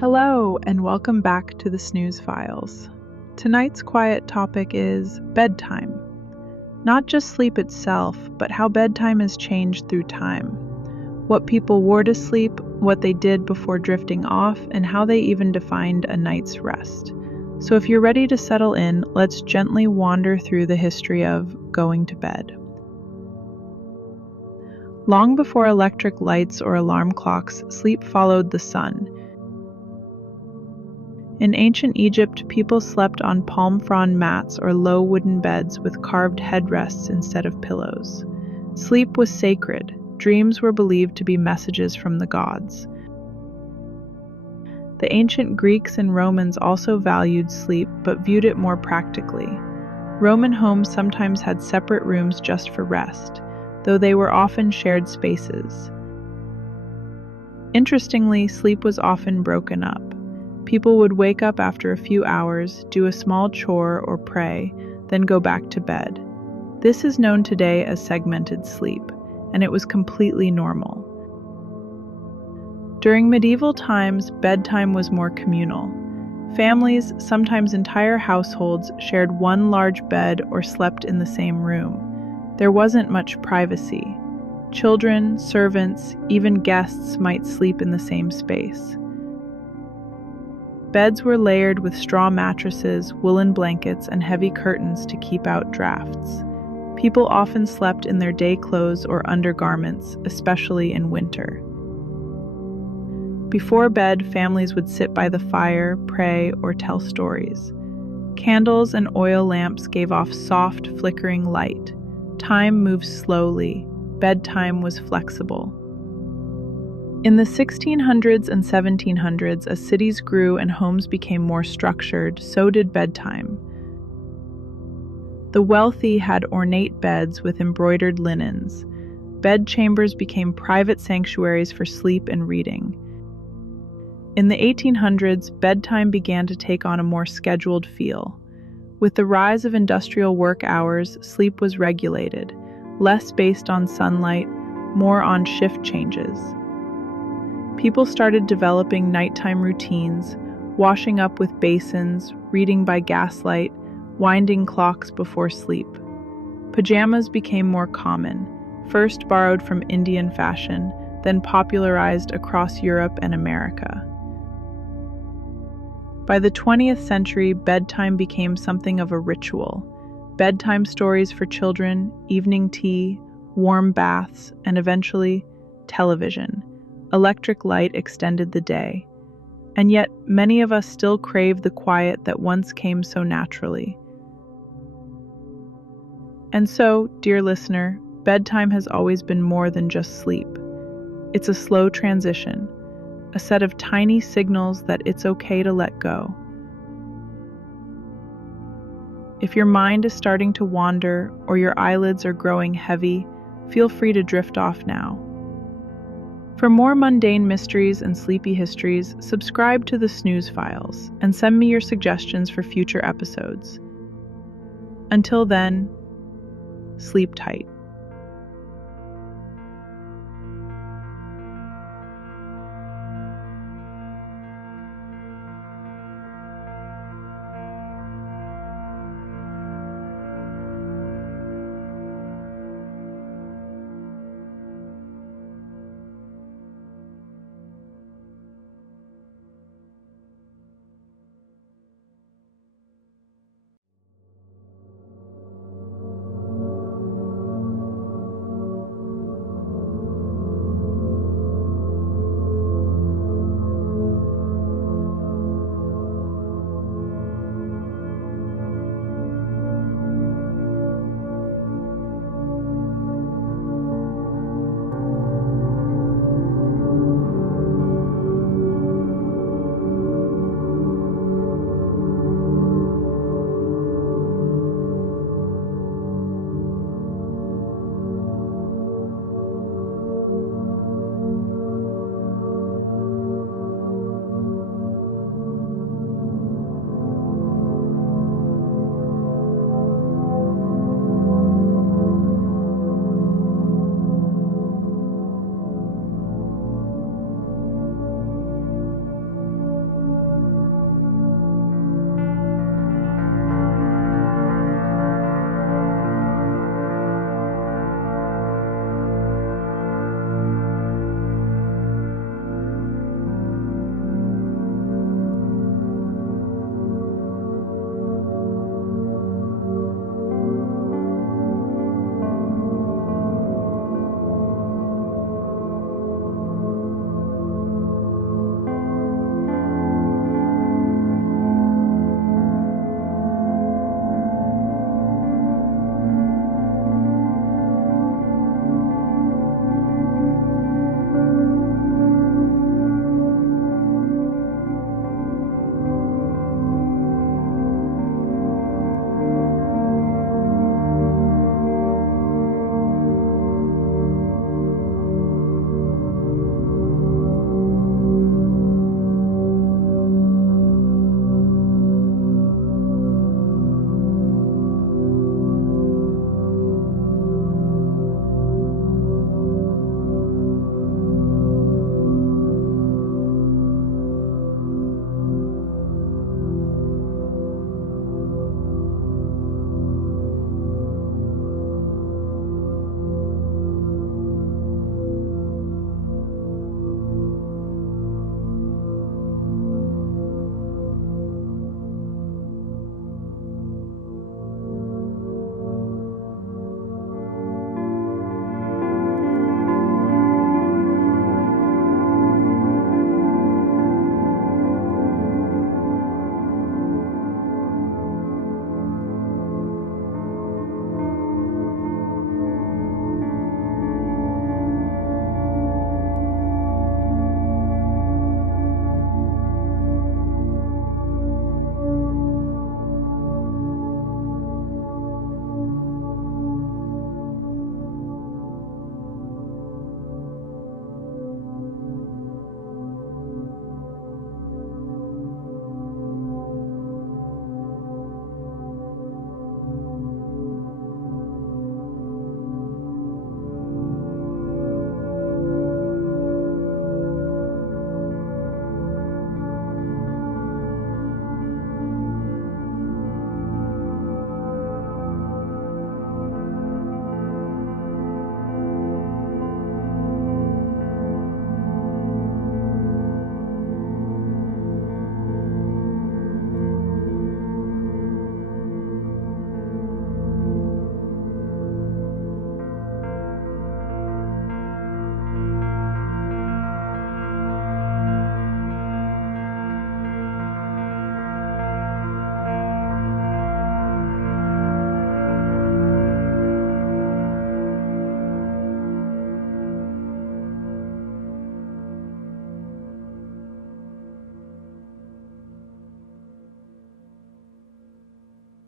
Hello, and welcome back to the Snooze Files. Tonight's quiet topic is bedtime. Not just sleep itself, but how bedtime has changed through time. What people wore to sleep, what they did before drifting off, and how they even defined a night's rest. So if you're ready to settle in, let's gently wander through the history of going to bed. Long before electric lights or alarm clocks, sleep followed the sun. In ancient Egypt, people slept on palm frond mats or low wooden beds with carved headrests instead of pillows. Sleep was sacred. Dreams were believed to be messages from the gods. The ancient Greeks and Romans also valued sleep, but viewed it more practically. Roman homes sometimes had separate rooms just for rest, though they were often shared spaces. Interestingly, sleep was often broken up. People would wake up after a few hours, do a small chore or pray, then go back to bed. This is known today as segmented sleep, and it was completely normal. During medieval times, bedtime was more communal. Families, sometimes entire households, shared one large bed or slept in the same room. There wasn't much privacy. Children, servants, even guests might sleep in the same space. Beds were layered with straw mattresses, woolen blankets, and heavy curtains to keep out drafts. People often slept in their day clothes or undergarments, especially in winter. Before bed, families would sit by the fire, pray, or tell stories. Candles and oil lamps gave off soft, flickering light. Time moved slowly. Bedtime was flexible. In the 1600s and 1700s, as cities grew and homes became more structured, so did bedtime. The wealthy had ornate beds with embroidered linens. Bedchambers became private sanctuaries for sleep and reading. In the 1800s, bedtime began to take on a more scheduled feel. With the rise of industrial work hours, sleep was regulated, less based on sunlight, more on shift changes. People started developing nighttime routines, washing up with basins, reading by gaslight, winding clocks before sleep. Pajamas became more common, first borrowed from Indian fashion, then popularized across Europe and America. By the 20th century, bedtime became something of a ritual. Bedtime stories for children, evening tea, warm baths, and eventually, television. Electric light extended the day. And yet, many of us still crave the quiet that once came so naturally. And so, dear listener, bedtime has always been more than just sleep. It's a slow transition, a set of tiny signals that it's okay to let go. If your mind is starting to wander or your eyelids are growing heavy, feel free to drift off now. For more mundane mysteries and sleepy histories, subscribe to the Snooze Files and send me your suggestions for future episodes. Until then, sleep tight.